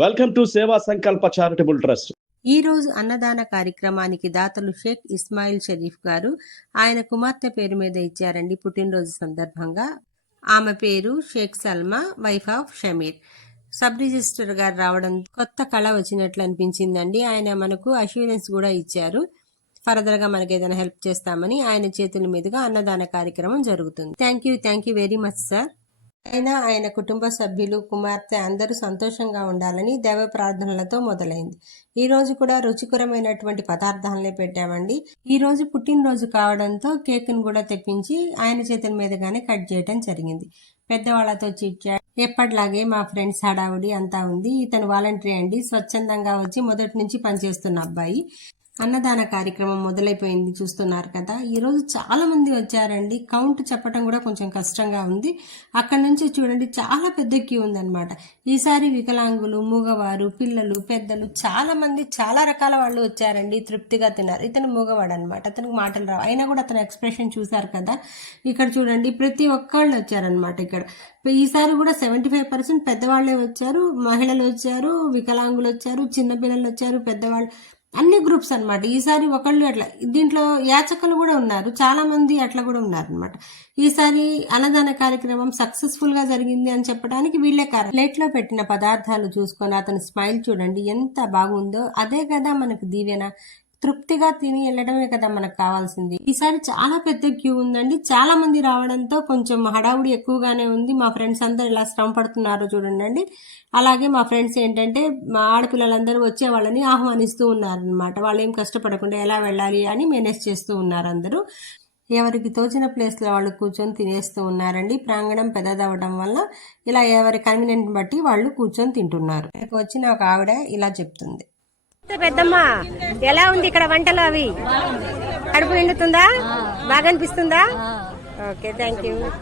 Welcome to సేవా సంకల్ప charitable trust ఈ రోజు అన్నదాన కార్యక్రమానికి దాతలు షేక్ ఇస్మాయిల్ షరీఫ్ గారు ఆయన కుమార్తె పేరు మీద ఇచ్చారండి పుట్టినరోజు సందర్భంగా. ఆమె పేరు Shaik Salma wife of Shameer. Sub register గారు రావడం కొత్త కళ వచ్చినట్లు అనిపించిందండి. ఆయన మనకు అష్యూరెన్స్ కూడా ఇచ్చారు. ఫర్దర్గా మనకి ఏదైనా హెల్ప్ చేస్తామని ఆయన చేతుల మీదుగా అన్నదాన కార్యక్రమం జరుగుతుంది. Thank you thank you very much sir ఆయన ఆయన కుటుంబ సభ్యులు కుమార్తె అందరూ సంతోషంగా ఉండాలని దైవ ప్రార్థనలతో మొదలైంది. ఈ రోజు కూడా రుచికరమైనటువంటి పదార్థాలనే పెట్టామండి. ఈ రోజు పుట్టినరోజు కావడంతో కేక్ను కూడా తెప్పించి ఆయన చేతుల మీదగానే కట్ చేయడం జరిగింది. పెద్దవాళ్ళతో చిట్చా ఎప్పటిలాగే మా ఫ్రెండ్స్ హడావుడి అంతా ఉంది. ఇతను వాలంటరీ అండి. స్వచ్ఛందంగా వచ్చి మొదటి నుంచి పనిచేస్తున్న అబ్బాయి. అన్నదాన కార్యక్రమం మొదలైపోయింది చూస్తున్నారు కదా. ఈరోజు చాలామంది వచ్చారండి. కౌంట్ చెప్పడం కూడా కొంచెం కష్టంగా ఉంది. అక్కడ నుంచి చూడండి చాలా పెద్ద క్యూ ఉందన్నమాట. ఈసారి వికలాంగులు మూగవారు పిల్లలు పెద్దలు చాలామంది చాలా రకాల వాళ్ళు వచ్చారండి. తృప్తిగా తిన్నారు. ఇతను మూగవాడు అనమాట అతనికి మాటలు రావు. అయినా కూడా అతను ఎక్స్ప్రెషన్ చూశారు కదా. ఇక్కడ చూడండి ప్రతి ఒక్కళ్ళు వచ్చారనమాట ఇక్కడ. ఈసారి కూడా సెవెంటీ ఫైవ్ పర్సెంట్ పెద్దవాళ్ళే వచ్చారు. మహిళలు వచ్చారు వికలాంగులు వచ్చారు చిన్నపిల్లలు వచ్చారు పెద్దవాళ్ళు. అన్ని గ్రూప్స్ అన్నమాట. ఈసారి ఒకళ్ళు అట్లా దీంట్లో యాచకులు కూడా ఉన్నారు. చాలా మంది అట్లా కూడా ఉన్నారు అనమాట ఈసారి అన్నదాన కార్యక్రమం సక్సెస్ఫుల్గా జరిగింది అని చెప్పడానికి వీళ్ళే కారణం. ప్లేట్లో పెట్టిన పదార్థాలు చూసుకొని అతని స్మైల్ చూడండి ఎంత బాగుందో. అదే కదా మనకు దీవెన. తృప్తిగా తిని వెళ్ళడమే కదా మనకు కావాల్సింది. ఈసారి చాలా పెద్ద క్యూ ఉందండి. చాలా మంది రావడంతో కొంచెం హడావుడి ఎక్కువగానే ఉంది. మా ఫ్రెండ్స్ అందరు ఇలా శ్రమ పడుతున్నారో చూడండి అలాగే మా ఫ్రెండ్స్ ఏంటంటే మా ఆడపిల్లలందరూ వచ్చే వాళ్ళని ఆహ్వానిస్తూ ఉన్నారనమాట వాళ్ళు ఏం కష్టపడకుండా ఎలా వెళ్ళాలి అని మేనేజ్ చేస్తూ ఉన్నారు అందరూ. ఎవరికి తోచిన ప్లేస్లో వాళ్ళు కూర్చొని తినేస్తూ ఉన్నారండి. ప్రాంగణం పెద్దదవడం వల్ల ఇలా ఎవరి కన్వీనియంట్ బట్టి వాళ్ళు కూర్చొని తింటున్నారు. ఇక్కడికి వచ్చిన ఒక ఆవిడ ఇలా చెప్తుంది. పెద్దమ్మ ఎలా ఉంది ఇక్కడ వంటలు అవి? కడుపు నిండుతుందా? బాగా అనిపిస్తుందా? Okay thank you